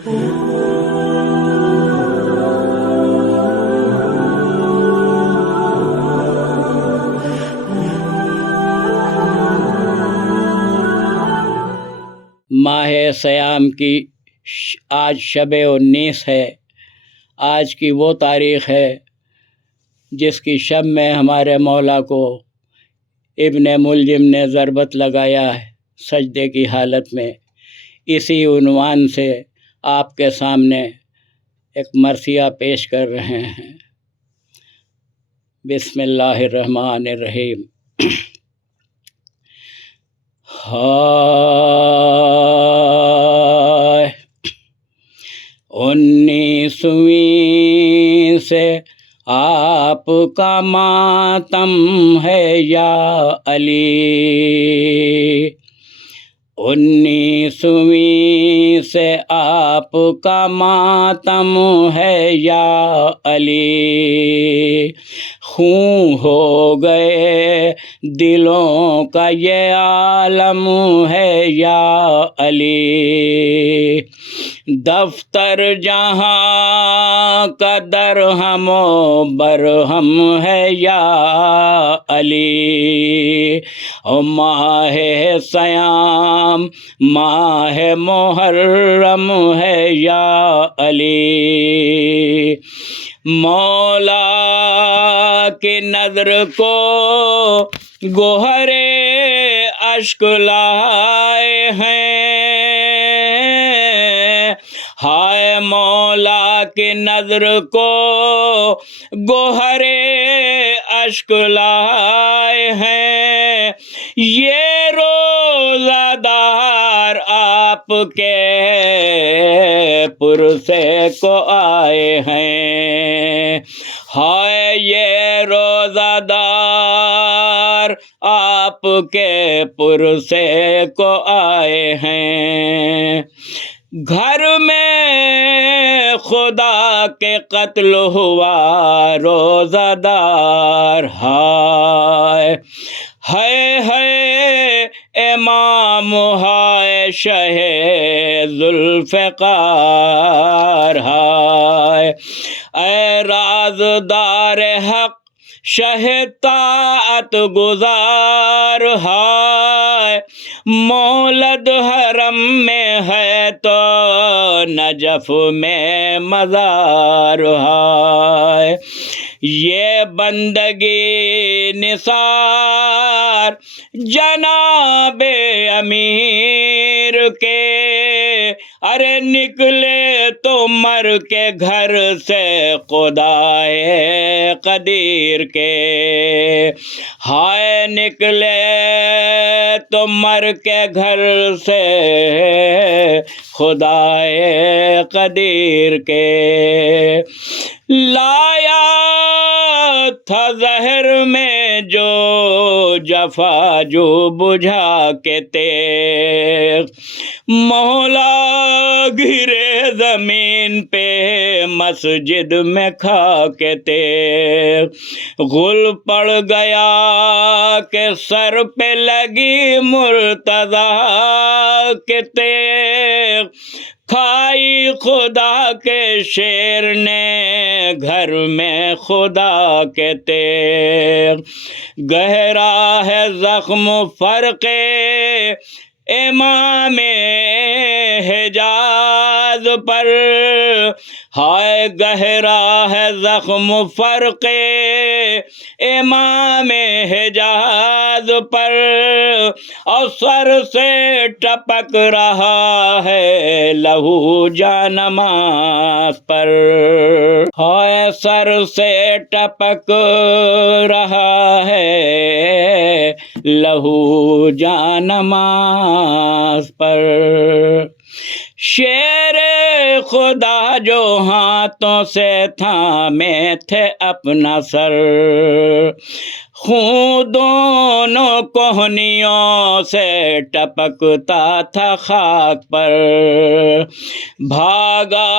ماہ سیام کی آج شب 19 ہے۔ آج کی وہ تاریخ ہے جس کی شب میں ہمارے مولا کو ابن ملجم نے ضربت لگایا ہے سجدے کی حالت میں۔ اسی عنوان سے آپ کے سامنے ایک مرثیہ پیش کر رہے ہیں۔ بسم اللہ الرحمن الرحیم۔ ہائے 19ویں سے آپ کا ماتم ہے یا علی، 19ویں سے آپ کا ماتم ہے یا علی، خون ہو گئے دلوں کا یہ عالم ہے یا علی، دفتر جہاں کا درہم و برہم ہے یا علی، او ماہ سیام ماہ محرم ہے یا علی، مولا کی نظر کو گوہر اشک لائے ہیں، ہائے مولا کی نظر کو گوہر اشک لائے ہیں، یہ روزہ دار آپ کے پرسے کو آئے ہیں، ہائے یہ روزہ دار آپ کے پرسے کو آئے ہیں، گھر میں خدا کے قتل ہوا روزہ دار، ہائے امام ہائے شہ ذوالفقار، ہائے اے رازدار حق شہ طاعت گزار، ہائے مولد حرم میں ہے تو نجف میں مزار، ہائے یہ بندگی نثار جناب امیر کے، ارے نکلے تو مر کے گھر سے خدائے قدیر کے، ہائے نکلے تو مر کے گھر سے خدائے قدیر کے، لایا تھا زہر میں جو جفا جو بجھا کے تیغ، مولا گرے زمین پہ مسجد میں کھا کے تیغ، غل پڑ گیا کہ سر پہ لگی مرتضیٰ کے تیغ، کھائی خدا کے شیر نے گھر میں خدا کے تیغ، گہرا ہے زخم فرق امام حجاز پر، ہائے گہرا ہے زخم فرق امام حجاز پر، اور سر سے ٹپک رہا ہے لہو جانماز پر، ہائے سر سے ٹپک رہا ہے لہو جانماز پر، شیر خدا جو ہاتھوں سے تھامے تھے اپنا سر، خون دونوں کوہنیوں سے ٹپکتا تھا خاک پر، بھاگا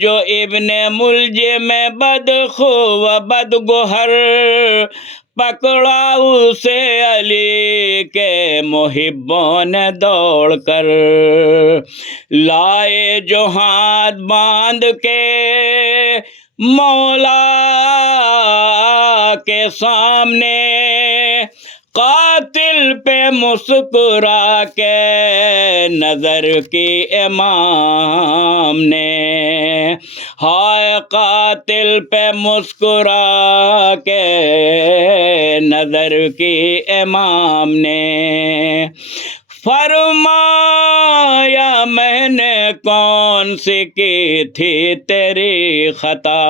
جو ابن ملجم بدخو و بدگہر، پکڑا اسے علی کے محبوں نے دوڑ کر، لائے جو ہاتھ باندھ کے مولا کے سامنے، قاتل پہ مسکرا کے نظر کی امام نے، ہائے قاتل پہ مسکرا کے نظر کی امام نے، فرمایا میں نے کون سی کی تھی تیری خطا،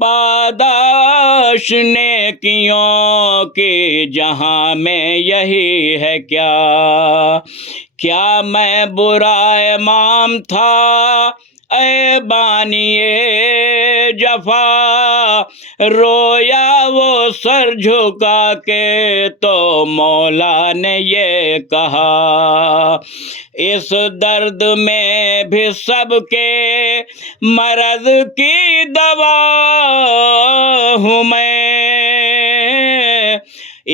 پاداش نیکیوں کی جہاں میں یہی ہے کیا میں برا امام تھا اے بانی جفا، رویا وہ سر جھکا کے تو مولا نے یہ کہا، اس درد میں بھی سب کے مرض کی دوا ہوں میں،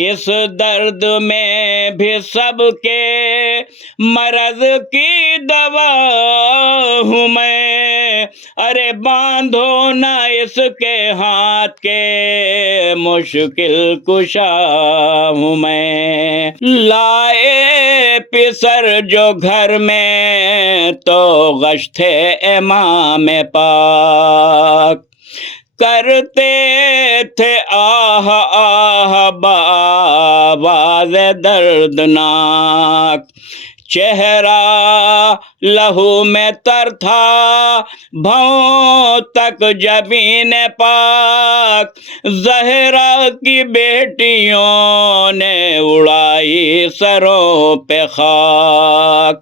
اس درد میں بھی سب کے مرض کی دوا ہوں میں، ارے باندھو نہ اس کے ہاتھ کے مشکل کشا ہوں میں، لائے پسر جو گھر میں تو غش تھے امام پاک، کرتے تھے آہ آہ بآواز دردناک، چہرہ لہو میں تر تھا بھوں تک جبین پاک، زہرا کی بیٹیوں نے اڑائی سروں پہ خاک،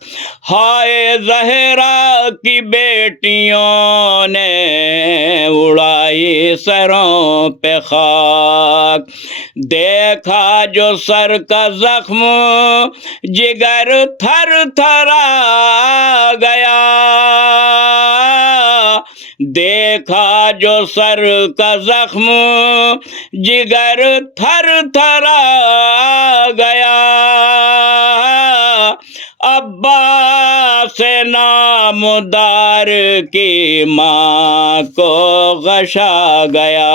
ہائے زہرا کی بیٹیوں نے اڑائی سروں پہ خاک، دیکھا جو سر کا زخم جگر تھر تھرا گیا، دیکھا جو سر کا زخم جگر تھر تھرا گیا، عباس نامدار کی ماں کو غشا گیا،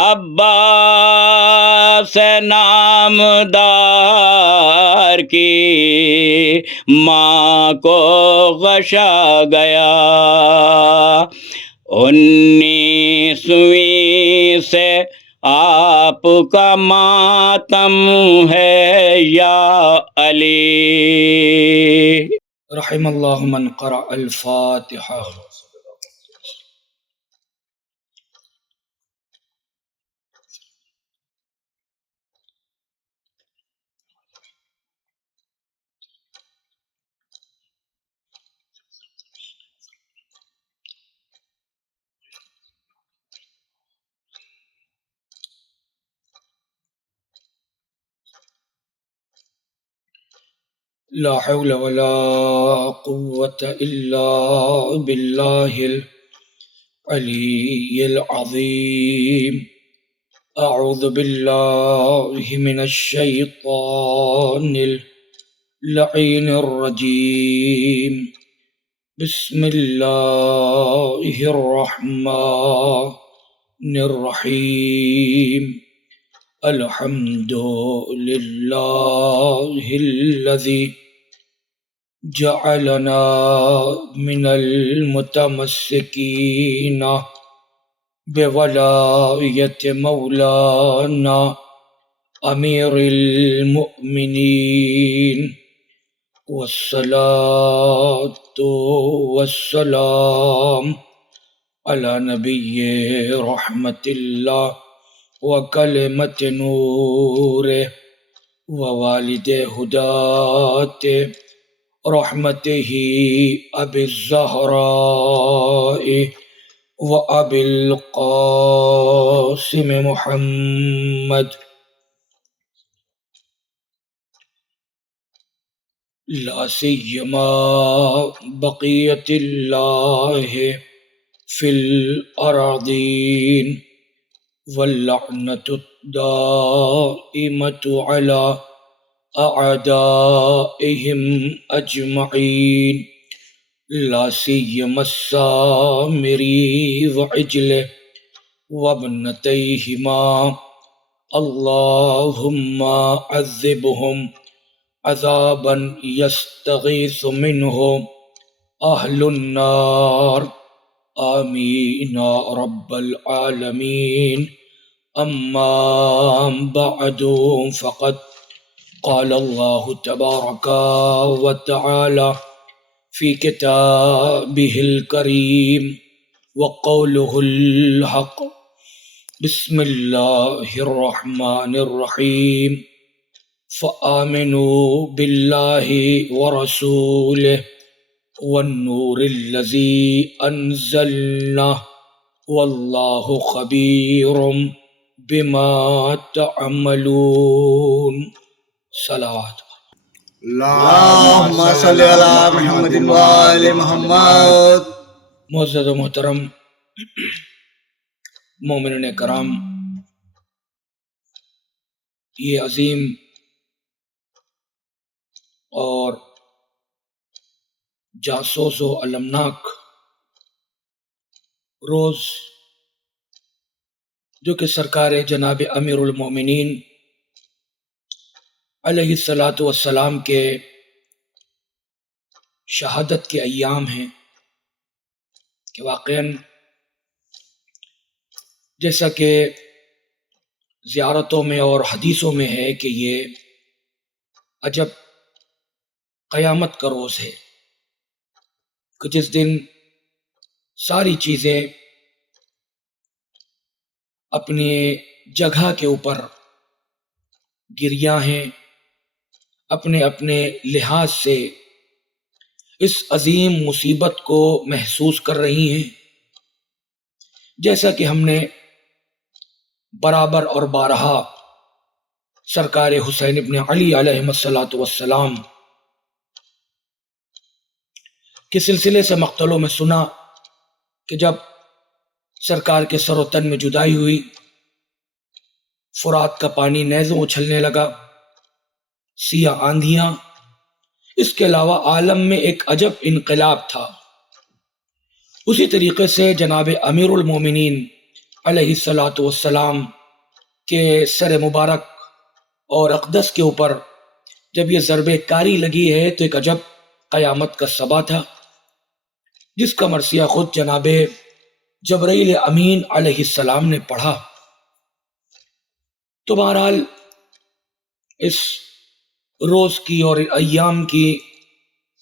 عباس نامدار کی ماں کو غشا گیا، 19ویں سے آپ کا ماتم ہے یا علی۔ رحم اللہ من قرأ الفاتحہ۔ لا حول ولا قوة إلا بالله العلي العظيم، أعوذ بالله من الشيطان اللعين الرجيم، بسم الله الرحمن الرحيم، الحمد لله الذي جعلنا من المتمسكين بولاية مولانا أمير المؤمنين، والصلاة والسلام على نبي رحمة الله وكلمة نوره ووالد هداته رحمته أبي الزهراء وأبي القاسم محمد، لا سيما بقية الله في الأراضين، واللعنة الدائمة على أعدائهم أجمعين لا سيما السامري وعجله وابنتيهما اللهم عذبهم عذابا يستغيث منه أهل النار آمين يا رب العالمين أما بعد فقد قال الله تبارك وتعالى في كتابه الكريم وقوله الحق بسم الله الرحمن الرحيم فآمنوا بالله ورسوله والنور الذي أنزلنا والله خبير بما تعملون صلوات اللهم صل على محمد وآل محمد۔ معزز و محترم مومنین کرام، یہ عظیم اور جاسوس و المناک روز جو کہ سرکار جناب امیر المومنین علیہ الصلاۃ والسلام کے شہادت کے ایام ہیں کہ واقعاً جیسا کہ زیارتوں میں اور حدیثوں میں ہے کہ یہ عجب قیامت کا روز ہے کہ جس دن ساری چیزیں اپنی جگہ کے اوپر گریاں ہیں، اپنے اپنے لحاظ سے اس عظیم مصیبت کو محسوس کر رہی ہیں، جیسا کہ ہم نے برابر اور بارہا سرکار حسین ابن علی علیہ الصلاۃ والسلام کے سلسلے سے مقتلوں میں سنا کہ جب سرکار کے سر و تن میں جدائی ہوئی، فرات کا پانی نیزوں اچھلنے لگا، سیاہ آندھیاں، اس کے علاوہ عالم میں ایک عجب انقلاب تھا۔ اسی طریقے سے جناب امیر المومنین علیہ الصلاۃ والسلام کے سر مبارک اور اقدس کے اوپر جب یہ ضرب کاری لگی ہے تو ایک عجب قیامت کا صبا تھا، جس کا مرثیہ خود جناب جبرائیل امین علیہ السلام نے پڑھا۔ تو بہرحال اس روز کی اور ایام کی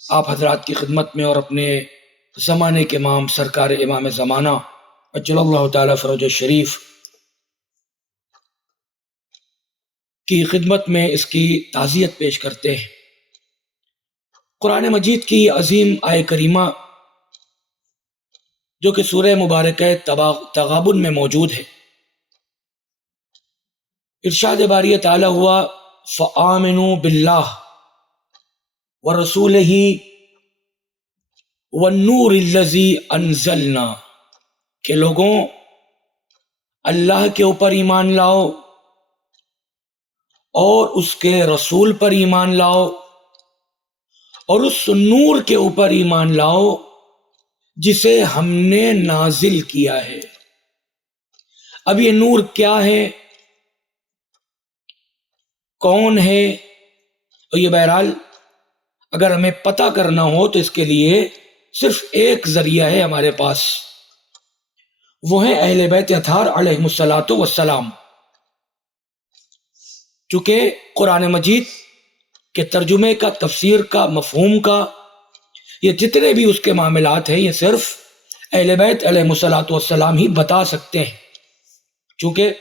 آپ حضرات کی خدمت میں اور اپنے زمانے کے امام سرکار امام زمانہ اجل اللہ تعالی فرج شریف کی خدمت میں اس کی تعزیت پیش کرتے ہیں۔ قرآن مجید کی عظیم آیہ کریمہ جو کہ سورہ مبارکہ تغابن میں موجود ہے، ارشاد باری تعالی ہوا فآمنوا باللہ ورسولہ والنور الذی انزلنا، کہ لوگوں اللہ کے اوپر ایمان لاؤ اور اس کے رسول پر ایمان لاؤ اور اس نور کے اوپر ایمان لاؤ جسے ہم نے نازل کیا ہے۔ اب یہ نور کیا ہے، کون ہے، اور یہ بہرحال اگر ہمیں پتہ کرنا ہو تو اس کے لیے صرف ایک ذریعہ ہے ہمارے پاس، وہ ہے اہل بیت اطہار علیہم الصلاۃ والسلام۔ چونکہ قرآن مجید کے ترجمے کا، تفسیر کا، مفہوم کا، یہ جتنے بھی اس کے معاملات ہیں یہ صرف اہل بیت علیہم الصلاۃ والسلام ہی بتا سکتے ہیں، چونکہ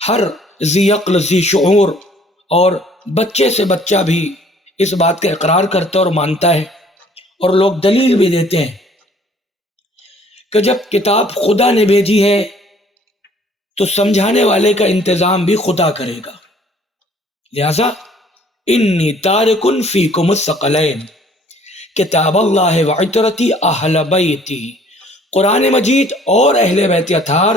ہر ذی عقل ذی شعور اور بچے سے بچہ بھی اس بات کا اقرار کرتا اور مانتا ہے، اور لوگ دلیل بھی دیتے ہیں کہ جب کتاب خدا نے بھیجی ہے تو سمجھانے والے کا انتظام بھی خدا کرے گا، لہذا انی تارکن فیکم الثقلین کتاب اللہ وعطرتی اہل بیتی، قرآن مجید اور اہل بیت اطہار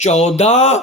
14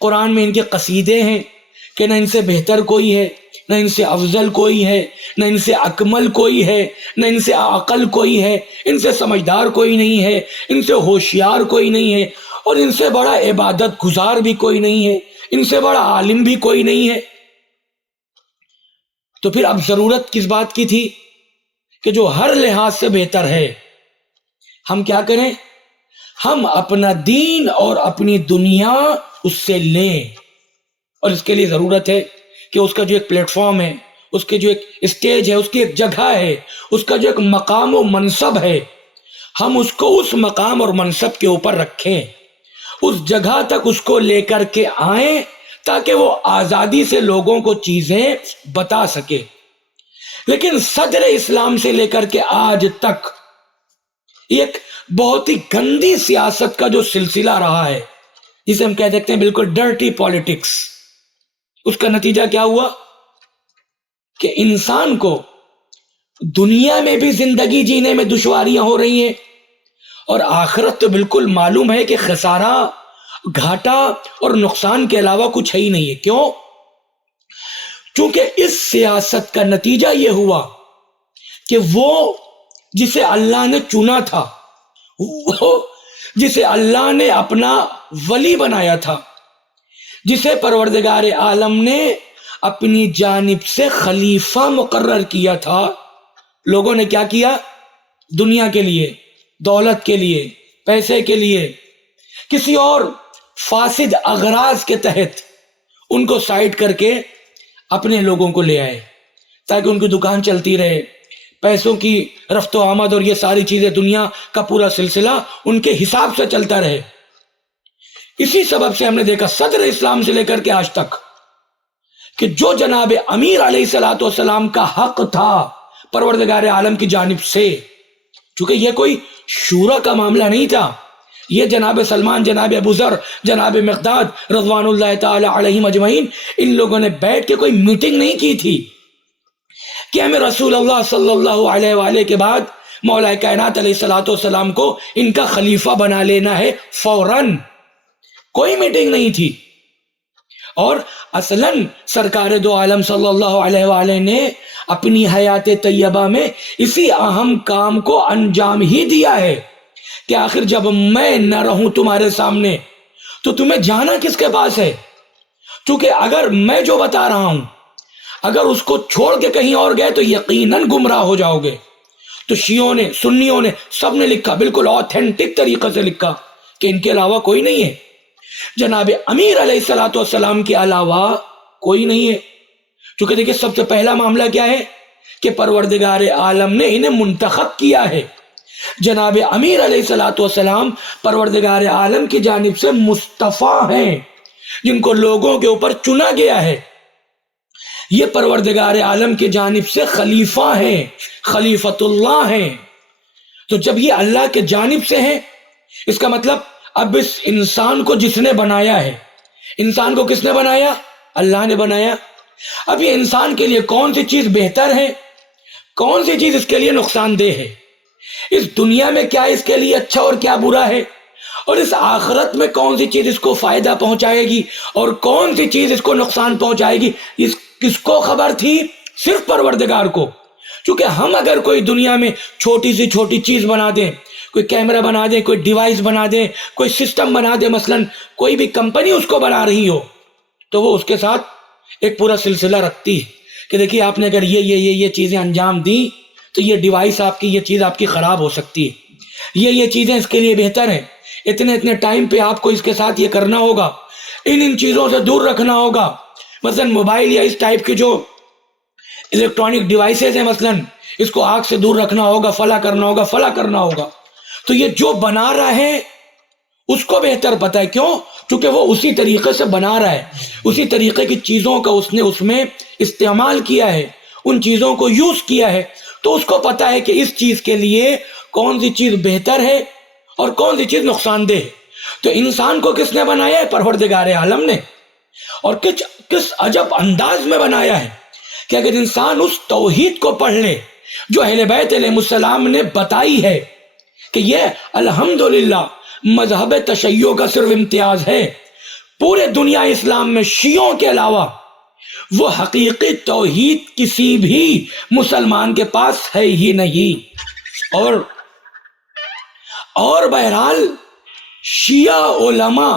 قرآن میں ان کے قصیدے ہیں کہ نہ ان سے بہتر کوئی ہے، نہ ان سے افضل کوئی ہے، نہ ان سے اکمل کوئی ہے، نہ ان سے عقل کوئی ہے، ان سے سمجھدار کوئی نہیں ہے، ان سے ہوشیار کوئی نہیں ہے، اور ان سے بڑا عبادت گزار بھی کوئی نہیں ہے، ان سے بڑا عالم بھی کوئی نہیں ہے۔ تو پھر اب ضرورت کس بات کی تھی کہ جو ہر لحاظ سے بہتر ہے، ہم کیا کریں؟ ہم اپنا دین اور اپنی دنیا اس سے لیں، اور اس کے لیے ضرورت ہے کہ اس کا جو ایک پلیٹ فارم ہے، اس کے جو ایک اسٹیج ہے، اس کی ایک جگہ ہے، اس کا جو ایک مقام و منصب ہے، ہم اس کو اس مقام اور منصب کے اوپر رکھیں، اس جگہ تک اس کو لے کر کے آئیں تاکہ وہ آزادی سے لوگوں کو چیزیں بتا سکے۔ لیکن صدر اسلام سے لے کر کے آج تک ایک بہت ہی گندی سیاست کا جو سلسلہ رہا ہے، جسے ہم کہہ سکتے ہیں بالکل ڈرٹی پالیٹکس، اس کا نتیجہ کیا ہوا کہ انسان کو دنیا میں بھی زندگی جینے میں دشواریاں ہو رہی ہیں، اور آخرت تو بالکل معلوم ہے کہ خسارہ، گھاٹا اور نقصان کے علاوہ کچھ ہے ہی نہیں ہے۔ کیوں؟ چونکہ اس سیاست کا نتیجہ یہ ہوا کہ وہ جسے اللہ نے چنا تھا، وہ جسے اللہ نے اپنا ولی بنایا تھا، جسے پروردگار عالم نے اپنی جانب سے خلیفہ مقرر کیا تھا، لوگوں نے کیا کیا؟ دنیا کے لیے، دولت کے لیے، پیسے کے لیے، کسی اور فاسد اغراض کے تحت ان کو سائڈ کر کے اپنے لوگوں کو لے آئے تاکہ ان کی دکان چلتی رہے، پیسوں کی رفت و آمد اور یہ ساری چیزیں، دنیا کا پورا سلسلہ ان کے حساب سے چلتا رہے۔ اسی سبب سے ہم نے دیکھا صدر اسلام سے لے کر کے آج تک کہ جو جناب امیر علیہ الصلوۃ والسلام کا حق تھا پروردگار عالم کی جانب سے، چونکہ یہ کوئی شورا کا معاملہ نہیں تھا، یہ جناب سلمان، جناب ابو ذر، جناب مقداد رضوان اللہ تعالی علیہم اجمعین، ان لوگوں نے بیٹھ کے کوئی میٹنگ نہیں کی تھی کہ ہمیں رسول اللہ صلی اللہ علیہ وآلہ کے بعد مولا کائنات علیہ الصلوۃ والسلام کو ان کا خلیفہ بنا لینا ہے فوراً۔ کوئی میٹنگ نہیں تھی، اور اصلاً سرکار دو عالم صلی اللہ علیہ وآلہ نے اپنی حیات طیبہ میں اسی اہم کام کو انجام ہی دیا ہے کہ آخر جب میں نہ رہوں تمہارے سامنے تو تمہیں جانا کس کے پاس ہے؟ چونکہ اگر میں جو بتا رہا ہوں اگر اس کو چھوڑ کے کہیں اور گئے تو یقیناً گمراہ ہو جاؤ گے۔ تو شیعوں نے، سنیوں نے، سب نے لکھا، بالکل آتھینٹک طریقے سے لکھا کہ ان کے علاوہ کوئی نہیں ہے، جناب امیر علیہ الصلوۃ والسلام کے علاوہ کوئی نہیں ہے۔ چونکہ دیکھیں سب سے پہلا معاملہ کیا ہے کہ پروردگار عالم نے انہیں منتخب کیا ہے۔ جناب امیر علیہ الصلوۃ والسلام پروردگار عالم کی جانب سے مصطفیٰ ہیں، جن کو لوگوں کے اوپر چنا گیا ہے۔ یہ پروردگار عالم کی جانب سے خلیفہ ہیں، خلیفۃ اللہ ہیں۔ تو جب یہ اللہ کے جانب سے ہیں، اس کا مطلب اب اس انسان کو جس نے بنایا ہے، انسان کو کس نے بنایا؟ اللہ نے بنایا۔ اب یہ انسان کے لیے کون سی چیز بہتر ہے، کون سی چیز اس کے لیے نقصان دہ ہے، اس دنیا میں کیا اس کے لیے اچھا اور کیا برا ہے، اور اس آخرت میں کون سی چیز اس کو فائدہ پہنچائے گی اور کون سی چیز اس کو نقصان پہنچائے گی، اس کس کو خبر تھی؟ صرف پروردگار کو۔ چونکہ ہم اگر کوئی دنیا میں چھوٹی سی چھوٹی چیز بنا دیں، کوئی کیمرہ بنا دیں، کوئی ڈیوائس بنا دیں، کوئی سسٹم بنا دیں، مثلا کوئی بھی کمپنی اس کو بنا رہی ہو، تو وہ اس کے ساتھ ایک پورا سلسلہ رکھتی ہے کہ دیکھیے آپ نے اگر یہ چیزیں انجام دیں تو یہ ڈیوائس آپ کی، یہ چیز آپ کی خراب ہو سکتی ہے، یہ چیزیں اس کے لیے بہتر ہیں، اتنے ٹائم پہ آپ کو اس کے ساتھ یہ کرنا ہوگا، ان چیزوں سے دور رکھنا ہوگا۔ مثلا موبائل یا اس ٹائپ کے جو الیکٹرانک ڈیوائسز ہیں، مثلا اس کو آگ سے دور رکھنا ہوگا، فلاں کرنا ہوگا، فلاں کرنا ہوگا۔ تو یہ جو بنا رہا ہے اس کو بہتر پتہ ہے، کیوں؟ چونکہ وہ اسی طریقے سے بنا رہا ہے، اسی طریقے کی چیزوں کا اس نے اس میں استعمال کیا ہے، ان چیزوں کو یوز کیا ہے، تو اس کو پتہ ہے کہ اس چیز کے لیے کون سی چیز بہتر ہے اور کون سی چیز نقصان دہ ہے۔ تو انسان کو کس نے بنایا ہے؟ پروردگار عالم نے، اور کس عجب انداز میں بنایا ہے کہ اگر انسان اس توحید کو پڑھ لے جو اہل بیت علیہ السلام نے بتائی ہے کہ یہ الحمدللہ مذہب تشیع کا صرف امتیاز ہے، پورے دنیا اسلام میں شیعوں کے علاوہ وہ حقیقی توحید کسی بھی مسلمان کے پاس ہے ہی نہیں۔ اور بہرحال شیعہ علماء،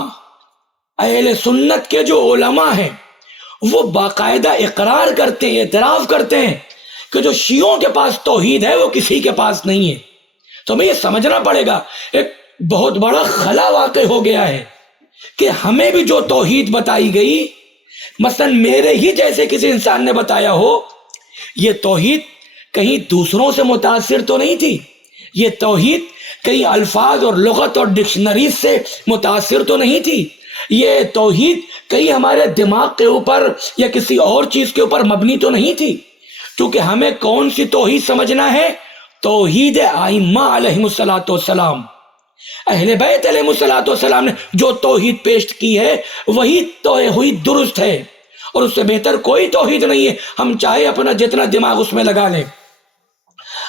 اہل سنت کے جو علماء ہیں وہ باقاعدہ اقرار کرتے ہیں، اعتراف کرتے ہیں کہ جو شیعوں کے پاس توحید ہے وہ کسی کے پاس نہیں ہے۔ تو ہمیں یہ سمجھنا پڑے گا، ایک بہت بڑا خلا واقع ہو گیا ہے کہ ہمیں بھی جو توحید بتائی گئی، مثلا میرے ہی جیسے کسی انسان نے بتایا ہو، یہ توحید کہیں دوسروں سے متاثر تو نہیں تھی، یہ توحید کہیں الفاظ اور لغت اور ڈکشنری سے متاثر تو نہیں تھی، یہ توحید کہیں ہمارے دماغ کے اوپر یا کسی اور چیز کے اوپر مبنی تو نہیں تھی۔ کیونکہ ہمیں کون سی توحید سمجھنا ہے؟ توحید ائمہ علیہم الصلوۃ والسلام، اہل بیت علیہم الصلوۃ والسلام نے جو توحید پیش کی ہے وہی توحید درست ہے، اور اس سے بہتر کوئی توحید نہیں ہے۔ ہم چاہے اپنا جتنا دماغ اس میں لگا لیں،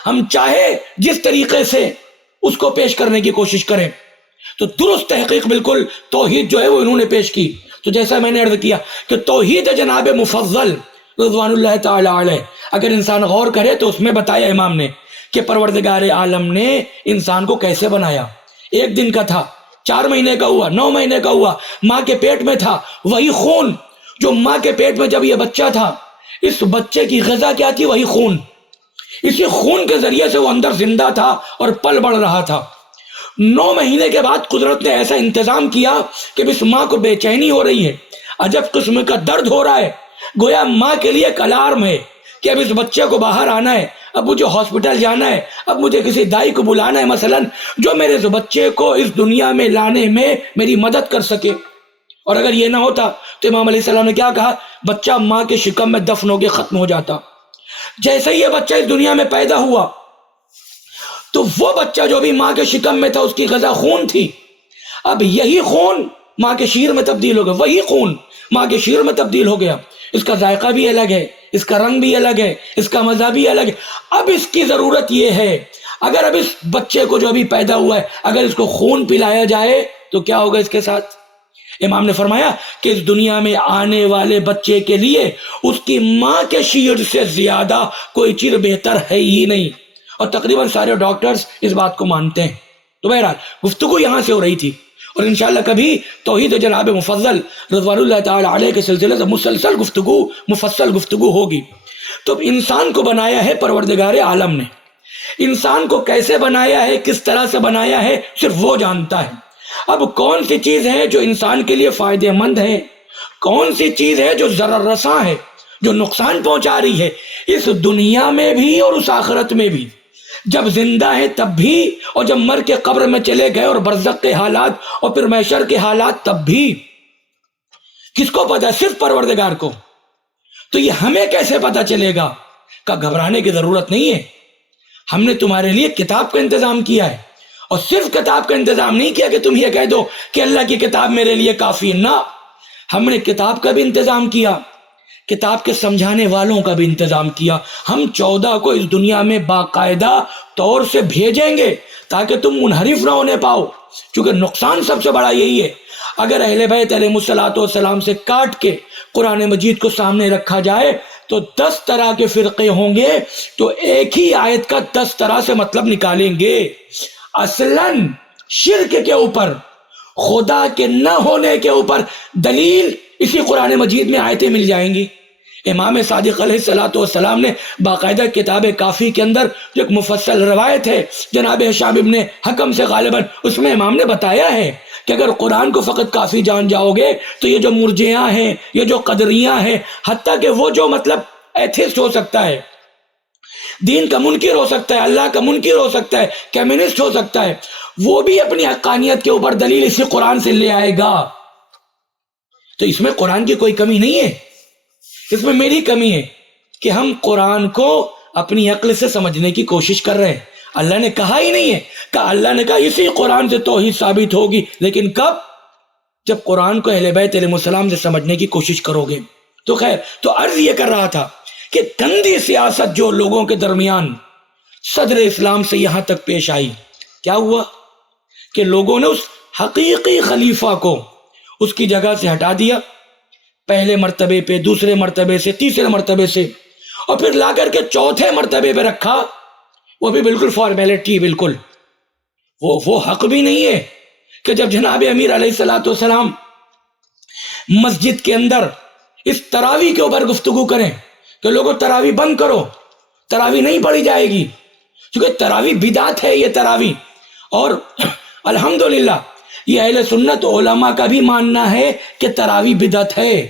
ہم چاہے جس طریقے سے اس کو پیش کرنے کی کوشش کریں، تو درست تحقیق بالکل توحید جو ہے وہ انہوں نے پیش کی۔ تو جیسا میں نے عرض کیا کہ توحید جناب مفضل رضوان اللہ تعالی علیہ، اگر انسان غور کرے تو اس میں بتایا امام نے کہ پروردگار عالم نے انسان کو کیسے بنایا۔ ایک دن کا تھا، 4 مہینے کا ہوا، 9 مہینے کا ہوا، ماں کے پیٹ میں تھا، وہی خون جو ماں کے پیٹ میں جب یہ بچہ تھا، اس بچے کی غذا کیا تھی؟ وہی خون، اسی خون کے ذریعے سے وہ اندر زندہ تھا اور پل بڑھ رہا تھا۔ 9 مہینے کے بعد قدرت نے ایسا انتظام کیا کہ اس ماں کو بے چینی ہو رہی ہے، عجب قسم کا درد ہو رہا ہے، گویا ماں کے لیے ایک الارم ہے کہ اب اس بچے کو باہر آنا ہے، اب مجھے ہاسپٹل جانا ہے، اب مجھے کسی دائی کو بلانا ہے مثلا جو میرے اس بچے کو اس دنیا میں لانے میں میری مدد کر سکے۔ اور اگر یہ نہ ہوتا تو امام علیہ السلام نے کیا کہا؟ بچہ ماں کے شکم میں دفن ہو کے ختم ہو جاتا۔ جیسے ہی یہ بچہ اس دنیا میں پیدا ہوا تو وہ بچہ جو بھی ماں کے شکم میں تھا اس کی غذا خون تھی، اب یہی خون ماں کے شیر میں تبدیل ہو گیا، وہی خون ماں کے شیر میں تبدیل ہو گیا۔ اس کا ذائقہ بھی الگ ہے، اس کا رنگ بھی الگ ہے، اس کا مزہ بھی الگ ہے۔ اب اس کی ضرورت یہ ہے، اگر اب اس بچے کو جو ابھی پیدا ہوا ہے اگر اس کو خون پلایا جائے تو کیا ہوگا اس کے ساتھ؟ امام نے فرمایا کہ اس دنیا میں آنے والے بچے کے لیے اس کی ماں کے شیر سے زیادہ کوئی چیز بہتر ہے ہی نہیں، اور تقریباً سارے ڈاکٹرز اس بات کو مانتے ہیں۔ تو بہرحال گفتگو یہاں سے ہو رہی تھی، اور انشاءاللہ کبھی توحید جناب مفضل رضوان اللہ تعالی علیہ کے سلسلے سے مسلسل گفتگو، مفصل گفتگو ہوگی۔ تو انسان کو بنایا ہے پروردگار عالم نے، انسان کو کیسے بنایا ہے، کس طرح سے بنایا ہے، صرف وہ جانتا ہے۔ اب کون سی چیز ہے جو انسان کے لیے فائدہ مند ہے، کون سی چیز ہے جو ضرر رساں ہے، جو نقصان پہنچا رہی ہے، اس دنیا میں بھی اور اس آخرت میں بھی، جب زندہ ہے تب بھی اور جب مر کے قبر میں چلے گئے اور برزخ کے حالات اور پھر محشر کے حالات تب بھی، کس کو پتا؟ صرف پروردگار کو۔ تو یہ ہمیں کیسے پتا چلے گا؟ کہ گھبرانے کی ضرورت نہیں ہے، ہم نے تمہارے لیے کتاب کا انتظام کیا ہے، اور صرف کتاب کا انتظام نہیں کیا کہ تم یہ کہہ دو کہ اللہ کی کتاب میرے لیے کافی، نہ، ہم نے کتاب کا بھی انتظام کیا، کتاب کے سمجھانے والوں کا بھی انتظام کیا۔ ہم 14 کو اس دنیا میں باقاعدہ طور سے بھیجیں گے تاکہ تم منحرف نہ ہونے پاؤ، کیونکہ نقصان سب سے بڑا یہی ہے، اگر اہل بیت علیہ الصلوۃ والسلام سے کاٹ کے قرآن مجید کو سامنے رکھا جائے تو 10 طرح کے فرقے ہوں گے، تو ایک ہی آیت کا 10 طرح سے مطلب نکالیں گے۔ اصلاً شرک کے اوپر، خدا کے نہ ہونے کے اوپر دلیل اسی قرآن مجید میں آیتیں مل جائیں گی۔ امام صادق علیہ الصلوۃ والسلام نے باقاعدہ کتاب کافی کے اندر جو ایک مفصل روایت ہے جناب ہشام ابن حکم سے غالباً، اس میں امام نے بتایا ہے کہ اگر قرآن کو فقط کافی جان جاؤ گے تو یہ جو مرجئیہ ہیں، یہ جو قدریہ ہیں، حتیٰ کہ وہ جو مطلب ایتھسٹ ہو سکتا ہے، دین کا منکر ہو سکتا ہے، اللہ کا منکر ہو سکتا ہے، کمیونسٹ ہو سکتا ہے، وہ بھی اپنی حقانیت کے اوپر دلیل اسی قرآن سے لے آئے گا۔ تو اس میں قرآن کی کوئی کمی نہیں ہے، اس میں میری کمی ہے کہ ہم قرآن کو اپنی عقل سے سمجھنے کی کوشش کر رہے ہیں۔ اللہ نے کہا ہی نہیں ہے، کہ اللہ نے کہا اسی قرآن سے توحید ثابت ہوگی، لیکن کب؟ جب قرآن کو اہل بیت علیہ السلام سے سمجھنے کی کوشش کرو گے۔ تو خیر، تو عرض یہ کر رہا تھا کہ گندی سیاست جو لوگوں کے درمیان صدر اسلام سے یہاں تک پیش آئی، کیا ہوا کہ لوگوں نے اس حقیقی خلیفہ کو، اس کی جگہ سے ہٹا دیا، پہلے مرتبے پہ، دوسرے مرتبے سے، تیسرے مرتبے سے، اور پھر لا کر کے چوتھے مرتبے پہ رکھا، وہ بھی بالکل فارمیلٹی، بالکل وہ حق بھی نہیں ہے کہ جب جناب امیر علیہ الصلوۃ والسلام مسجد کے اندر اس تراویح کے اوپر گفتگو کریں کہ لوگوں تراویح بند کرو، تراویح نہیں پڑھی جائے گی، کیونکہ تراویح بدعت ہے یہ تراویح، اور الحمدللہ یہ اہل سنت علماء کا بھی ماننا ہے کہ تراویح بدعت ہے،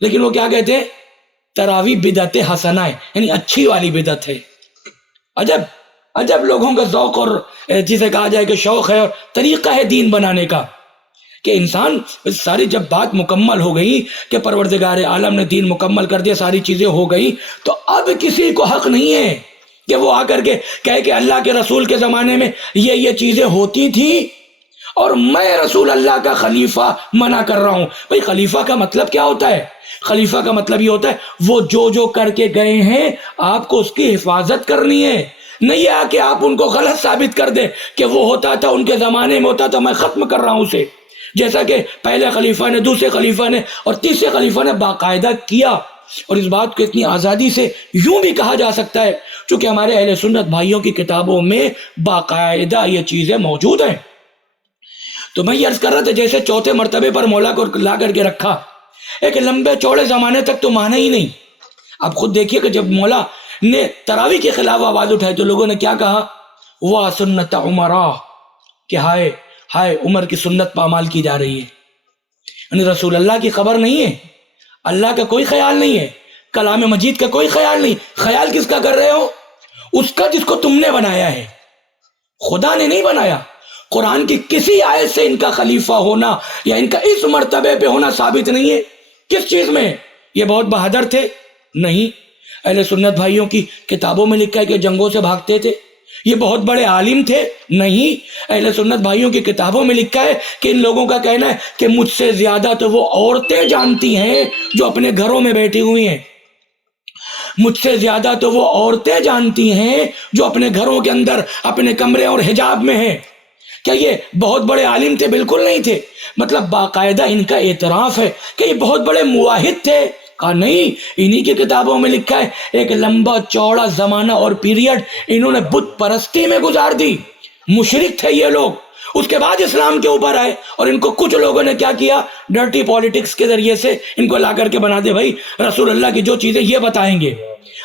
لیکن وہ کیا کہتے ہیں؟ تراویح بدعت حسنہ ہے، یعنی اچھی والی بدعت ہے۔ عجب لوگوں کا ذوق اور جسے کہا جائے کہ شوق ہے اور طریقہ ہے دین بنانے کا، کہ انسان ساری جب بات مکمل ہو گئی کہ پروردگار عالم نے دین مکمل کر دیا، ساری چیزیں ہو گئی، تو اب کسی کو حق نہیں ہے کہ وہ آ کر کے کہے کہ اللہ کے رسول کے زمانے میں یہ چیزیں ہوتی تھی اور میں رسول اللہ کا خلیفہ منع کر رہا ہوں۔ بھئی خلیفہ کا مطلب کیا ہوتا ہے؟ خلیفہ کا مطلب یہ ہوتا ہے وہ جو کر کے گئے ہیں آپ کو اس کی حفاظت کرنی ہے، نہیں آ کہ آپ ان کو غلط ثابت کر دیں کہ وہ ہوتا تھا، ان کے زمانے میں ہوتا تھا، میں ختم کر رہا ہوں اسے، جیسا کہ پہلے خلیفہ نے، دوسرے خلیفہ نے اور تیسرے خلیفہ نے باقاعدہ کیا۔ اور اس بات کو اتنی آزادی سے یوں بھی کہا جا سکتا ہے چونکہ ہمارے اہل سنت بھائیوں کی کتابوں میں باقاعدہ یہ چیزیں موجود ہیں۔ تو میں یہ عرض کر رہا تھا جیسے چوتھے مرتبے پر مولا کو لا کر کے رکھا، ایک لمبے چوڑے زمانے تک تو مانا ہی نہیں۔ آپ خود دیکھیے کہ جب مولا نے تراویح کے خلاف آواز اٹھائی تو لوگوں نے کیا کہا؟ واہ سنت عمرہ، کہ ہائے ہائے عمر کی سنت پامال کی جا رہی ہے، یعنی رسول اللہ کی خبر نہیں ہے، اللہ کا کوئی خیال نہیں ہے، کلام مجید کا کوئی خیال نہیں۔ خیال کس کا کر رہے ہو؟ اس کا جس کو تم نے بنایا ہے، خدا نے نہیں بنایا۔ قرآن کی کسی آیت سے ان کا خلیفہ ہونا یا ان کا اس مرتبے پہ ہونا ثابت نہیں ہے۔ کس چیز میں؟ یہ بہت بہادر تھے؟ نہیں۔ اہل سنت بھائیوں کی کتابوں میں لکھا ہے کہ جنگوں سے بھاگتے تھے۔ یہ بہت بڑے عالم تھے؟ نہیں۔ اہل سنت بھائیوں کی کتابوں میں لکھا ہے کہ ان لوگوں کا کہنا ہے کہ مجھ سے زیادہ تو وہ عورتیں جانتی ہیں جو اپنے گھروں میں بیٹھی ہوئی ہیں، مجھ سے زیادہ تو وہ عورتیں جانتی ہیں جو اپنے گھروں کے اندر اپنے کمرے اور حجاب میں ہیں۔ کیا یہ بہت بڑے عالم تھے؟ بالکل نہیں تھے۔ مطلب باقاعدہ ان کا اعتراف ہے کہ یہ بہت بڑے مواحد تھے؟ کہا نہیں، انہی کی کتابوں میں لکھا ہے ایک لمبا چوڑا زمانہ اور پیریڈ انہوں نے بت پرستی میں گزار دی، مشرک تھے یہ لوگ، اس کے بعد اسلام کے اوپر آئے، اور ان کو کچھ لوگوں نے کیا کیا؟ ڈرٹی پالیٹکس کے ذریعے سے ان کو لا کر کے بنا دے بھائی رسول اللہ کی جو چیزیں یہ بتائیں گے۔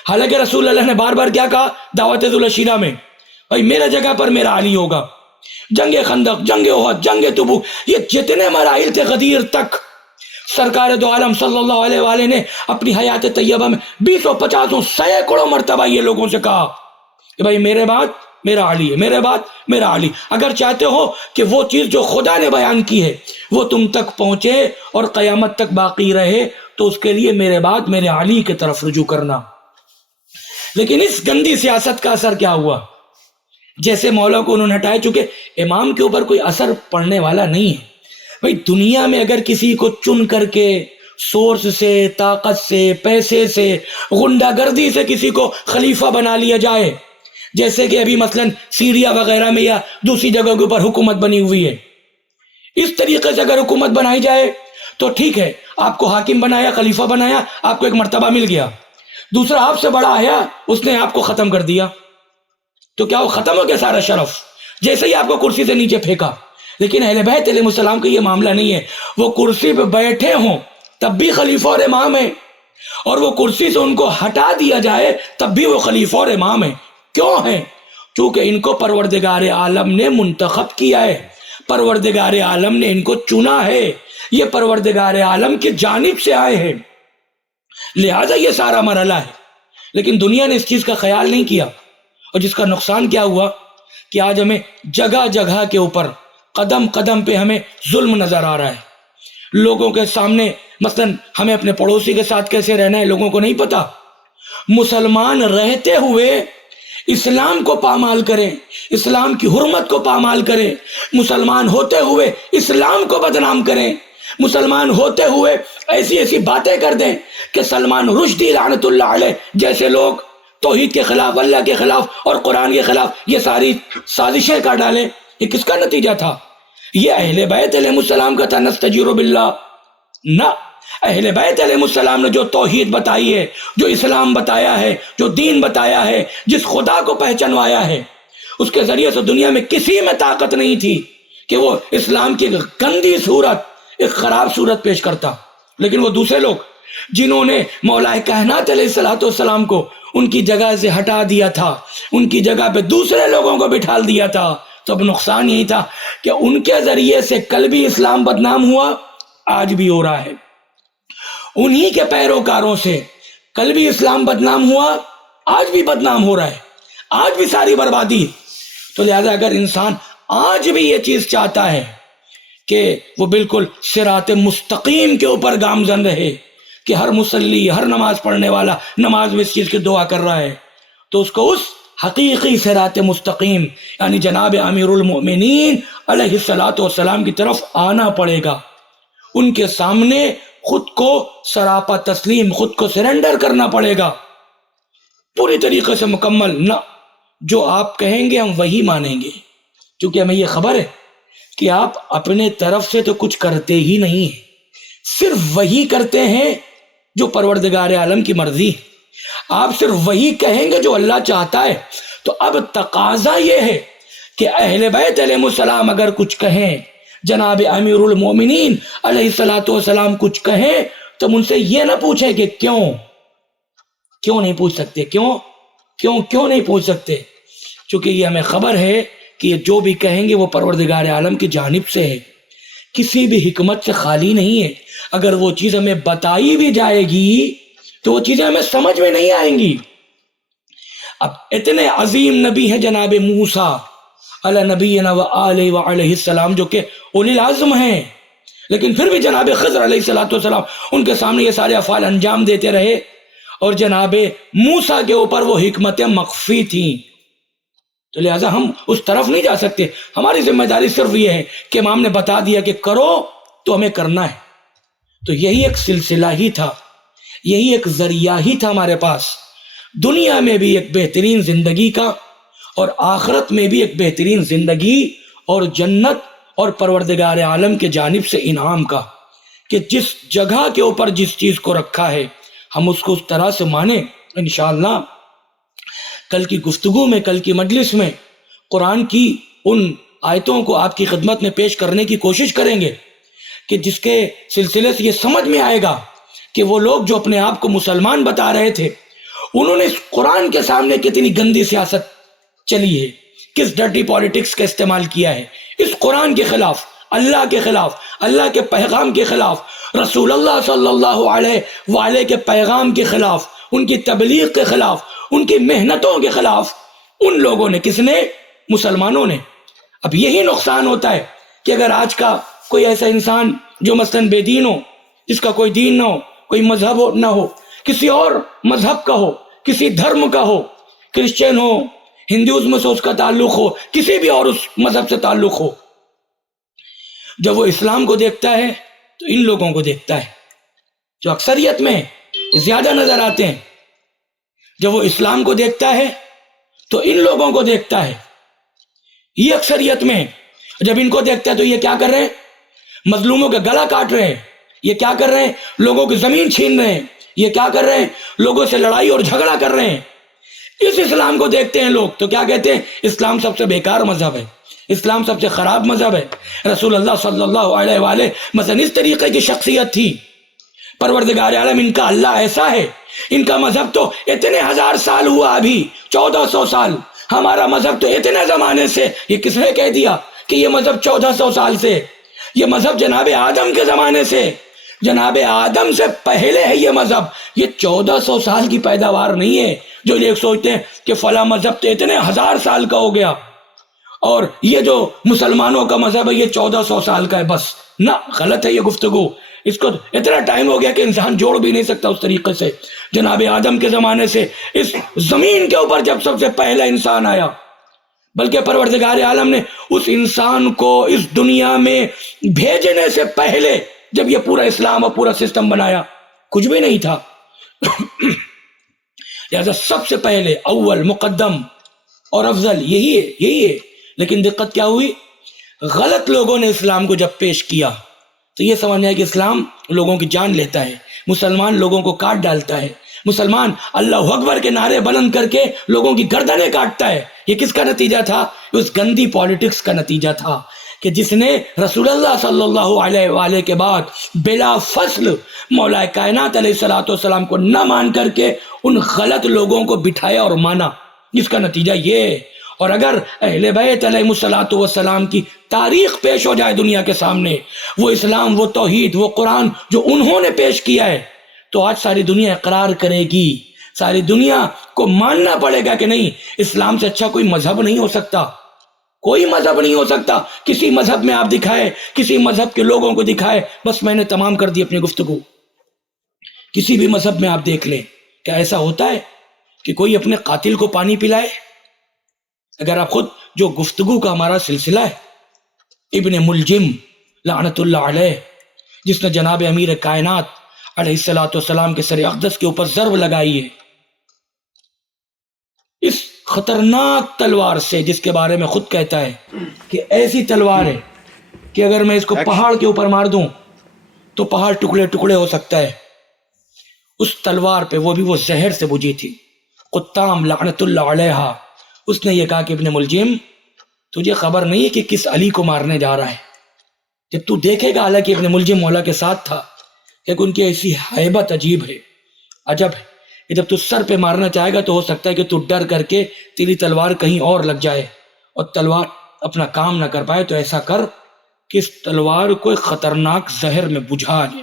حالانکہ رسول اللہ نے بار بار کیا کہا دعوت ذوالشیرہ میں؟ بھائی میرے جگہ پر میرا علی ہوگا۔ جنگ خندق، جنگ احد، جنگ تبوک، یہ جتنے مراحل تھے غدیر تک، سرکار دو عالم صلی اللہ علیہ وآلہ نے اپنی حیات طیبہ میں 20 50 سینکڑوں مرتبہ یہ لوگوں سے کہا کہ بھائی میرے بعد میرا علی ہے، میرے بعد میرا علی۔ اگر چاہتے ہو کہ وہ چیز جو خدا نے بیان کی ہے وہ تم تک پہنچے اور قیامت تک باقی رہے تو اس کے لیے میرے بعد میرے علی کی طرف رجوع کرنا۔ لیکن اس گندی سیاست کا اثر کیا ہوا؟ جیسے مولا کو انہوں نے ہٹایا، چونکہ امام کے اوپر کوئی اثر پڑنے والا نہیں ہے۔ بھائی دنیا میں اگر کسی کو چن کر کے سورس سے، طاقت سے، پیسے سے، غنڈہ گردی سے کسی کو خلیفہ بنا لیا جائے، جیسے کہ ابھی مثلا سیریا وغیرہ میں یا دوسری جگہوں کے اوپر حکومت بنی ہوئی ہے، اس طریقے سے اگر حکومت بنائی جائے تو ٹھیک ہے، آپ کو حاکم بنایا، خلیفہ بنایا، آپ کو ایک مرتبہ مل گیا، دوسرا آپ سے بڑا آیا اس نے آپ کو ختم کر دیا، تو کیا وہ ختم ہو گیا سارا شرف؟ جیسے ہی آپ کو کرسی سے نیچے پھینکا۔ لیکن اہل بیت علیہ السلام کا یہ معاملہ نہیں ہے، وہ کرسی پہ بیٹھے ہوں تب بھی خلیفہ اور امام ہے، اور وہ کرسی سے ان کو ہٹا دیا جائے تب بھی وہ خلیفہ اور امام ہے۔ کیوں ہیں؟ کیونکہ ان کو پروردگار عالم نے منتخب کیا ہے، پروردگار عالم نے ان کو چنا ہے، یہ پروردگار عالم کی جانب سے آئے ہیں، لہذا یہ سارا مرحلہ ہے۔ لیکن دنیا نے اس چیز کا خیال نہیں کیا، اور جس کا نقصان کیا ہوا کہ آج ہمیں جگہ جگہ کے اوپر قدم قدم پہ ہمیں ظلم نظر آ رہا ہے۔ لوگوں کے سامنے مثلا ہمیں اپنے پڑوسی کے ساتھ کیسے رہنا ہے لوگوں کو نہیں پتا۔ مسلمان رہتے ہوئے اسلام کو پامال کریں، اسلام کی حرمت کو پامال کریں، مسلمان ہوتے ہوئے اسلام کو بدنام کریں، مسلمان ہوتے ہوئے ایسی ایسی باتیں کر دیں کہ سلمان رشدی لعنت اللہ علیہ جیسے لوگ توحید کے خلاف، اللہ کے خلاف اور قرآن کے خلاف یہ ساری سازشیں کر ڈالیں۔ یہ کس کا نتیجہ تھا؟ یہ اہل بیت علیہ السلام کا تھا نستجیر باللہ؟ نہ، اہل بیت علیہ السلام نے جو توحید بتائی ہے، جو اسلام بتایا ہے، جو دین بتایا ہے، جس خدا کو پہچانوایا ہے، اس کے ذریعے سے دنیا میں کسی میں طاقت نہیں تھی کہ وہ اسلام کی گندی صورت، ایک خراب صورت پیش کرتا۔ لیکن وہ دوسرے لوگ جنہوں نے مولا کائنات علیہ السلام کو ان کی جگہ سے ہٹا دیا تھا، ان کی جگہ پہ دوسرے لوگوں کو بٹھال دیا تھا، تو اب نقصان یہی تھا کہ ان کے ذریعے سے کل بھی اسلام بدنام ہوا، آج بھی ہو رہا ہے۔ انہی کے پیروکاروں سے کل بھی اسلام بدنام ہوا، آج بھی بدنام ہو رہا ہے، آج بھی ساری بربادی۔ تو لہذا اگر انسان آج بھی یہ چیز چاہتا ہے کہ وہ بالکل صراط مستقیم کے اوپر گامزن رہے، کہ ہر مصلی، ہر نماز پڑھنے والا نماز میں اس چیز کی دعا کر رہا ہے، تو اس کو اس حقیقی صراط مستقیم یعنی جناب امیر المؤمنین علیہ السلام کی طرف آنا پڑے گا۔ ان کے سامنے خود کو سراپا تسلیم، خود کو سرنڈر کرنا پڑے گا، پوری طریقے سے مکمل۔ نہ جو آپ کہیں گے ہم وہی مانیں گے، کیونکہ ہمیں یہ خبر ہے کہ آپ اپنے طرف سے تو کچھ کرتے ہی نہیں ہیں، صرف وہی کرتے ہیں جو پروردگار عالم کی مرضی ہے۔ آپ صرف وہی کہیں گے جو اللہ چاہتا ہے۔ تو اب تقاضا یہ ہے کہ اہل بیت علیہ السلام اگر کچھ کہیں، جناب امیر المومنین علیہ السلام کچھ کہیں، تو ان سے یہ نہ پوچھیں کہ کیوں نہیں پوچھ سکتے، کیوں نہیں پوچھ سکتے، چونکہ یہ ہمیں خبر ہے کہ یہ جو بھی کہیں گے وہ پروردگار عالم کی جانب سے ہے، کسی بھی حکمت سے خالی نہیں ہے۔ اگر وہ چیز ہمیں بتائی بھی جائے گی تو وہ چیزیں ہمیں سمجھ میں نہیں آئیں گی۔ اب اتنے عظیم نبی ہیں جناب موسیٰ علی نبینا و آلہ و علیہ السلام، جو کہ اولی العزم ہیں، لیکن پھر بھی جناب خضر علیہ السلام ان کے سامنے یہ سارے افعال انجام دیتے رہے، اور جناب موسیٰ کے اوپر وہ حکمتیں مخفی تھیں۔ تو لہٰذا ہم اس طرف نہیں جا سکتے، ہماری ذمہ داری صرف یہ ہے کہ امام نے بتا دیا کہ کرو تو ہمیں کرنا ہے۔ تو یہی ایک سلسلہ ہی تھا، یہی ایک ذریعہ ہی تھا ہمارے پاس، دنیا میں بھی ایک بہترین زندگی کا اور آخرت میں بھی ایک بہترین زندگی اور جنت اور پروردگار عالم کے جانب سے انعام کا، کہ جس جگہ کے اوپر جس چیز کو رکھا ہے ہم اس کو اس طرح سے مانیں۔ انشاءاللہ کل کی گفتگو میں، کل کی مجلس میں قرآن کی ان آیتوں کو آپ کی خدمت میں پیش کرنے کی کوشش کریں گے کہ جس کے سلسلے سے یہ سمجھ میں آئے گا کہ وہ لوگ جو اپنے آپ کو مسلمان بتا رہے تھے، انہوں نے اس قرآن کے سامنے کتنی گندی سیاست چلی ہے، کس ڈرٹی پالیٹکس کا استعمال کیا ہے، اس قرآن کے خلاف، اللہ کے خلاف، اللہ کے پیغام کے خلاف، رسول اللہ صلی اللہ علیہ وآلہ کے پیغام کے خلاف، ان کی تبلیغ کے خلاف، ان کی محنتوں کے خلاف ان لوگوں نے، کس نے؟ مسلمانوں نے۔ اب یہی نقصان ہوتا ہے کہ اگر آج کا کوئی ایسا انسان جو مثلاً بے دین ہو، جس کا کوئی دین نہ ہو، کوئی مذہب نہ ہو، کسی اور مذہب کا ہو، کسی دھرم کا ہو، کرسچن ہو، ہندوازم سے اس کا تعلق ہو، کسی بھی اور اس مذہب سے تعلق ہو، جب وہ اسلام کو دیکھتا ہے تو ان لوگوں کو دیکھتا ہے جو اکثریت میں زیادہ نظر آتے ہیں۔ جب وہ اسلام کو دیکھتا ہے تو ان لوگوں کو دیکھتا ہے، یہ اکثریت میں۔ جب ان کو دیکھتا ہے تو یہ کیا کر رہے ہیں؟ مظلوموں کا گلا کاٹ رہے ہیں، یہ کیا کر رہے ہیں؟ لوگوں کی زمین چھین رہے ہیں، یہ کیا کر رہے ہیں؟ لوگوں سے لڑائی اور جھگڑا کر رہے ہیں۔ اس اسلام کو دیکھتے ہیں لوگ تو کیا کہتے ہیں؟ اسلام سب سے بیکار مذہب ہے، اسلام سب سے خراب مذہب ہے۔ رسول اللہ صلی اللہ علیہ وآلہ مثلا اس طریقے کی شخصیت تھی، پروردگار عالم ان کا اللہ ایسا ہے، ان کا مذہب تو اتنے ہزار سال ہوا، ابھی 1400 سال، ہمارا مذہب تو اتنے زمانے سے۔ یہ کس نے کہہ دیا کہ یہ مذہب 1400 سال سے؟ یہ مذہب جناب آدم کے زمانے سے، جناب آدم سے پہلے ہے یہ مذہب۔ یہ 1400 سال کی پیداوار نہیں ہے جو لوگ سوچتے ہیں کہ فلاں مذہب تو اتنے ہزار سال کا ہو گیا اور یہ جو مسلمانوں کا مذہب ہے یہ 1400 سال کا ہے بس۔ نہ، غلط ہے یہ گفتگو۔ اس کو اتنا ٹائم ہو گیا کہ انسان جوڑ بھی نہیں سکتا اس طریقے سے۔ جناب آدم کے زمانے سے اس زمین کے اوپر جب سب سے پہلا انسان آیا، بلکہ پروردگار عالم نے اس انسان کو اس دنیا میں بھیجنے سے پہلے جب یہ پورا اسلام اور پورا سسٹم بنایا کچھ بھی نہیں تھا۔ لہذا سب سے پہلے اول، مقدم اور افضل یہی ہے۔ لیکن دقت کیا ہوئی؟ غلط لوگوں نے اسلام کو جب پیش کیا تو یہ سمجھ آیا کہ اسلام لوگوں کی جان لیتا ہے، مسلمان لوگوں کو کاٹ ڈالتا ہے، مسلمان اللہ اکبر کے نعرے بلند کر کے لوگوں کی گردنیں کاٹتا ہے۔ یہ کس کا نتیجہ تھا؟ اس گندی پالیٹکس کا نتیجہ تھا کہ جس نے رسول اللہ صلی اللہ علیہ وآلہ کے بعد بلا فصل مولا کائنات علیہ الصلوۃ والسلام کو نہ مان کر کے ان غلط لوگوں کو بٹھایا اور مانا، جس کا نتیجہ یہ ہے۔ اور اگر اہل بیت علیہ الصلوۃ والسلام کی تاریخ پیش ہو جائے دنیا کے سامنے، وہ اسلام، وہ توحید، وہ قرآن جو انہوں نے پیش کیا ہے، تو آج ساری دنیا اقرار کرے گی، ساری دنیا کو ماننا پڑے گا کہ نہیں، اسلام سے اچھا کوئی مذہب نہیں ہو سکتا، کوئی مذہب نہیں ہو سکتا۔ کسی مذہب میں آپ دکھائے، کسی مذہب کے لوگوں کو دکھائے، بس میں نے تمام کر دی اپنی گفتگو۔ کسی بھی مذہب میں آپ دیکھ لیں، کیا ایسا ہوتا ہے کہ کوئی اپنے قاتل کو پانی پلائے؟ اگر آپ خود جو گفتگو کا ہمارا سلسلہ ہے، ابن ملجم لعنت اللہ علیہ، جس نے جناب امیر کائنات علیہ الصلوۃ والسلام کے سر اقدس کے اوپر ضرب لگائی ہے، اس خطرناک تلوار سے، جس کے بارے میں خود کہتا ہے کہ ایسی تلوار ہے کہ اگر میں اس کو پہاڑ کے اوپر مار دوں تو پہاڑ ٹکڑے ٹکڑے ہو سکتا ہے، اس تلوار پہ، وہ بھی وہ زہر سے بجھی تھی، قطام لعنت اللہ علیہ، اس نے یہ کہا کہ ابن ملجم، تجھے خبر نہیں ہے کہ کس علی کو مارنے جا رہا ہے؟ جب تو دیکھے گا، حالانکہ ابن ملجم مولا کے ساتھ تھا، کہ ان کی ایسی ہیبت عجیب ہے، عجب ہے، کہ جب تو سر پہ مارنا چاہے گا تو ہو سکتا ہے کہ تو ڈر کر کے تیری تلوار کہیں اور لگ جائے اور تلوار اپنا کام نہ کر پائے، تو ایسا کر کہ اس تلوار کو ایک خطرناک زہر میں بجھا لے۔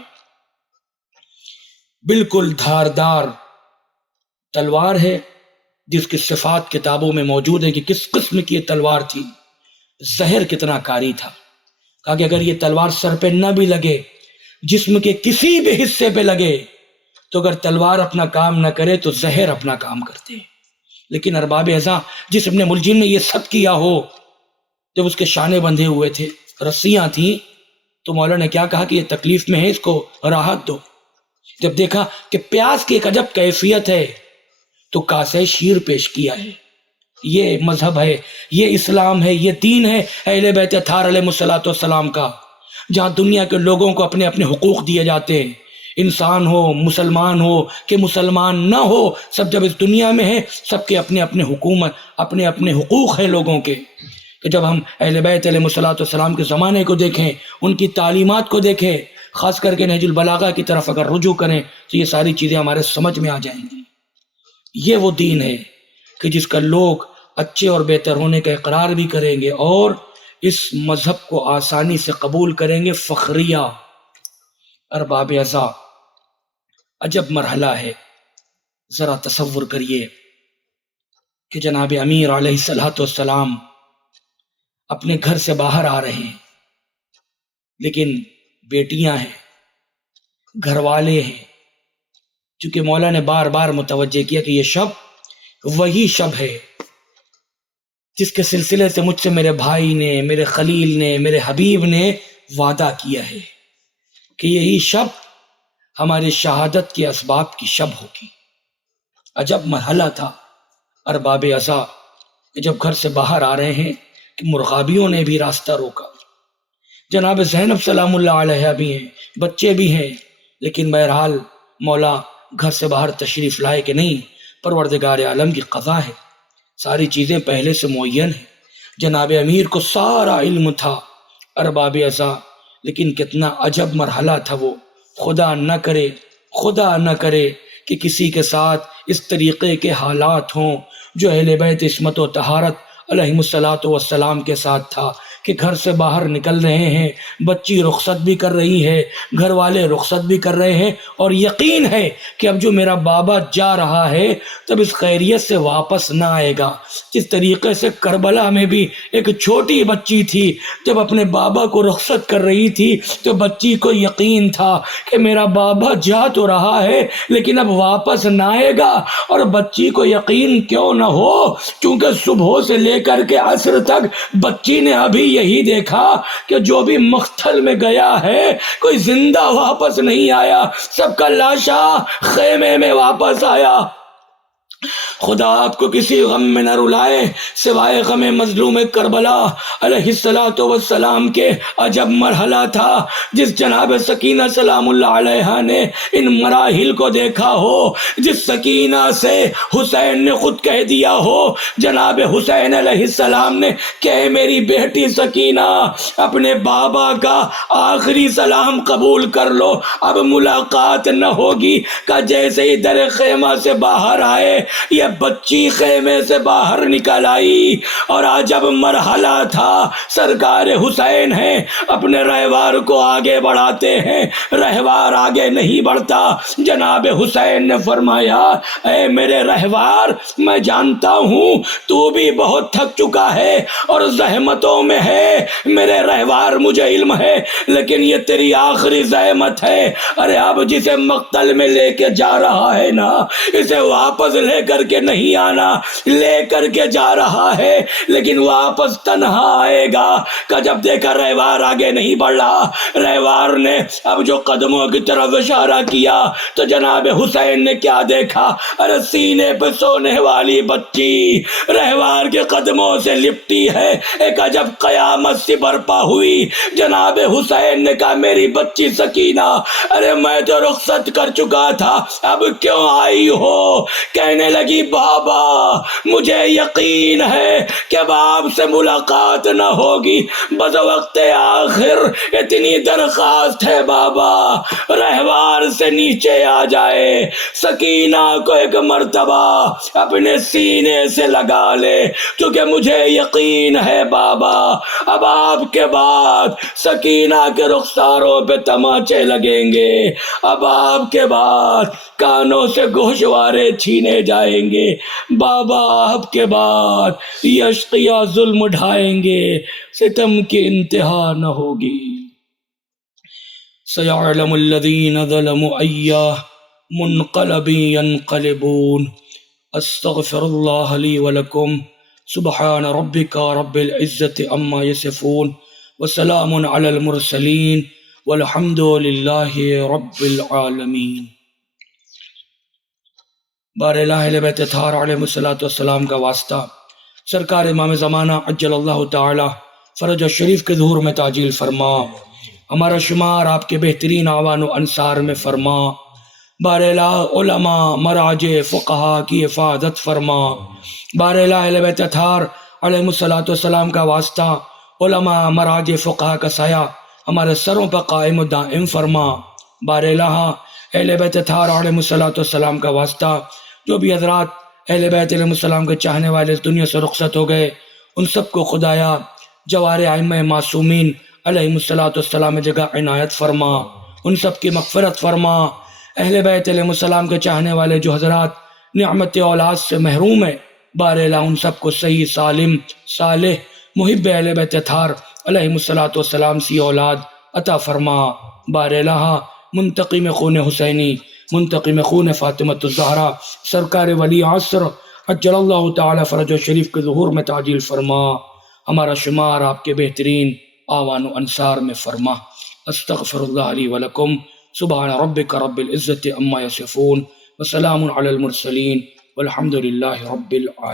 بالکل دھاردار تلوار ہے، جس کی صفات کتابوں میں موجود ہے کہ کس قسم کی یہ تلوار تھی، زہر کتنا کاری تھا۔ کہا کہ اگر یہ تلوار سر پہ نہ بھی لگے، جسم کے کسی بھی حصے پہ لگے، تو اگر تلوار اپنا کام نہ کرے تو زہر اپنا کام کرتے ہیں۔ لیکن ارباب ازاں، جس ابن ملجم نے یہ سب کیا ہو، جب اس کے شانے بندھے ہوئے تھے، رسیاں تھیں، تو مولا نے کیا کہا کہ یہ تکلیف میں ہے، اس کو راحت دو۔ جب دیکھا کہ پیاس کی ایک عجب کیفیت ہے، تو کاسے شیر پیش کیا ہے۔ یہ مذہب ہے، یہ اسلام ہے، یہ دین ہے اہل بیت اطہار علیہ الصلوۃ والسلام کا، جہاں دنیا کے لوگوں کو اپنے اپنے حقوق دیے جاتے ہیں، انسان ہو، مسلمان ہو کہ مسلمان نہ ہو، سب جب اس دنیا میں ہے، سب کے اپنے اپنے اپنے اپنے حقوق ہیں لوگوں کے۔ کہ جب ہم اہل بیت علیہ الصلوۃ والسلام کے زمانے کو دیکھیں، ان کی تعلیمات کو دیکھیں، خاص کر کے نہج البلاغہ کی طرف اگر رجوع کریں، تو یہ ساری چیزیں ہمارے سمجھ میں آ جائیں گی۔ یہ وہ دین ہے کہ جس کا لوگ اچھے اور بہتر ہونے کا اقرار بھی کریں گے اور اس مذہب کو آسانی سے قبول کریں گے۔ فخریہ ارباب ازاں، عجب مرحلہ ہے۔ ذرا تصور کریے کہ جناب امیر علیہ الصلوۃ والسلام اپنے گھر سے باہر آ رہے ہیں، لیکن بیٹیاں ہیں، گھر والے ہیں، چونکہ مولا نے بار بار متوجہ کیا کہ یہ شب وہی شب ہے جس کے سلسلے سے مجھ سے میرے بھائی نے، میرے خلیل نے، میرے حبیب نے وعدہ کیا ہے کہ یہی شب ہماری شہادت کے اسباب کی شب ہوگی۔ عجب مرحلہ تھا ارباب ازاں، جب گھر سے باہر آ رہے ہیں کہ مرغابیوں نے بھی راستہ روکا۔ جناب زینب سلام اللہ علیہ بھی ہیں، بچے بھی ہیں، لیکن بہرحال مولا گھر سے باہر تشریف لائے کہ نہیں، پروردگار عالم کی قضا ہے، ساری چیزیں پہلے سے معین ہیں۔ جناب امیر کو سارا علم تھا ارباب ازاں، لیکن کتنا عجب مرحلہ تھا وہ۔ خدا نہ کرے کہ کسی کے ساتھ اس طریقے کے حالات ہوں جو اہل بیت عصمت و طہارت علیہم الصلوۃ والسلام کے ساتھ تھا، کہ گھر سے باہر نکل رہے ہیں، بچی رخصت بھی کر رہی ہے، گھر والے رخصت بھی کر رہے ہیں، اور یقین ہے کہ اب جو میرا بابا جا رہا ہے تب اس خیریت سے واپس نہ آئے گا۔ جس طریقے سے کربلا میں بھی ایک چھوٹی بچی تھی، جب اپنے بابا کو رخصت کر رہی تھی تو بچی کو یقین تھا کہ میرا بابا جا تو رہا ہے لیکن اب واپس نہ آئے گا، اور بچی کو یقین کیوں نہ ہو، کیونکہ صبح سے لے کر کے عصر تک بچی نے ابھی یہی دیکھا کہ جو بھی مقتل میں گیا ہے کوئی زندہ واپس نہیں آیا، سب کا لاشا خیمے میں واپس آیا۔ خدا آپ کو کسی غم میں نہ رلائے سوائے غم مظلوم کربلا علیہ السلام کے عجب مرحلہ تھا جس جناب سکینہ سلام اللہ علیہا نے ان مراحل کو دیکھا ہو، جس سکینہ سے حسین نے خود کہہ دیا ہو، جناب حسین علیہ السلام نے کہ میری بیٹی سکینہ اپنے بابا کا آخری سلام قبول کر لو، اب ملاقات نہ ہوگی، کہ جیسے ہی در خیمہ سے باہر آئے یہ بچی خیمے سے باہر نکل آئی، اور عجب مرحلہ تھا، سرکار حسین ہیں اپنے رہوار کو آگے بڑھاتے ہیں، رہوار آگے نہیں بڑھتا، جناب حسین نے فرمایا اے میرے رہوار میں جانتا ہوں تو بھی بہت تھک چکا ہے اور زحمتوں میں ہے، میرے رہوار مجھے علم ہے، لیکن یہ تیری آخری زحمت ہے، ارے اب جسے مقتل میں لے کے جا رہا ہے نا اسے واپس لے کر کے نہیں آنا، لے کر کے جا رہا ہے لیکن واپس تنہا آئے گا، کہ جب دیکھا رہوار آگے نہیں بڑھ رہا، رہوار نے اب جو قدموں کی طرف اشارہ کیا تو جناب حسین نے کیا دیکھا، ارے سینے پہ سونے والی بچی رہوار کے قدموں سے لپٹی ہے، ایک عجب قیامت سی برپا ہوئی، جناب حسین نے کہا میری بچی سکینہ ارے میں تو رخصت کر چکا تھا اب کیوں آئی ہو؟ کہنے لگی بابا مجھے یقین ہے کہ اب آپ سے ملاقات نہ ہوگی، بس وقت آخر اتنی درخواست ہے بابا رہوار سے نیچے آ جائے، سکینہ کو ایک مرتبہ اپنے سینے سے لگا لے، کیونکہ مجھے یقین ہے بابا اب آپ کے بعد سکینہ کے رخساروں پہ تماچے لگیں گے، اب آپ کے بعد کانوں سے گوشوارے چھینے جائیں گے، بابا آپ کے بعد یہ اشقیاء ظلم ڈھائیں گے، ستم کی انتہا نہ ہوگی۔ سَيَعْلَمُ الَّذِينَ ظَلَمُوا أَيَّ مُنْقَلَبٍ يَنْقَلِبُونَ۔ استغفر اللہ لی ولکم، سبحان ربک رب العزت عما یصفون، وسلام علی المرسلین، والحمد للہ رب العالمین۔ بار الہ اہل بیت اطہار علیہ السلام کا واسطہ، سرکار امام زمانہ عجل اللہ تعالی فرج الشریف کے ظہور میں تعجیل فرما، ہمارا شمار آپ کے بہترین اعوان و انصار میں فرما، بار الہ علماء مراجع فقہا کی حفاظت فرما، بار الہ اہل بیت اطہار علیہ السلام کا واسطہ، علماء مراجع فقہا کا سایہ ہمارے سروں پر قائم و دائم فرما، بار الہ اہل بیت اطہار علیہ السلام کا واسطہ، جو بھی حضرات اہل بیت علیہ السلام کے چاہنے والے اس دنیا سے رخصت ہو گئے ان سب کو خدایا جوار ائمہ معصومین علیہ السلام جگہ عنایت فرما، ان سب کی مغفرت فرما، اہل بیت علیہ السلام کے چاہنے والے جو حضرات نعمت اولاد سے محروم ہیں بار الہ ان سب کو صحیح سالم صالح محب اہل بیت اطہار علیہ السلام سی اولاد عطا فرما، بار الہ منتقم خون حسینی، منتقم خون فاطمۃ الزہرا، سرکار ولی عصر عجل اللہ تعالی فرج شریف کے ظہور میں تعجیل فرما، ہمارا شمار آپ کے بہترین آوان و انصار میں فرما۔ استغفر اللہ لی ولکم، سبحان ربک رب العزت عما یصفون، وسلام علی المرسلین، والحمد للہ رب العالمین۔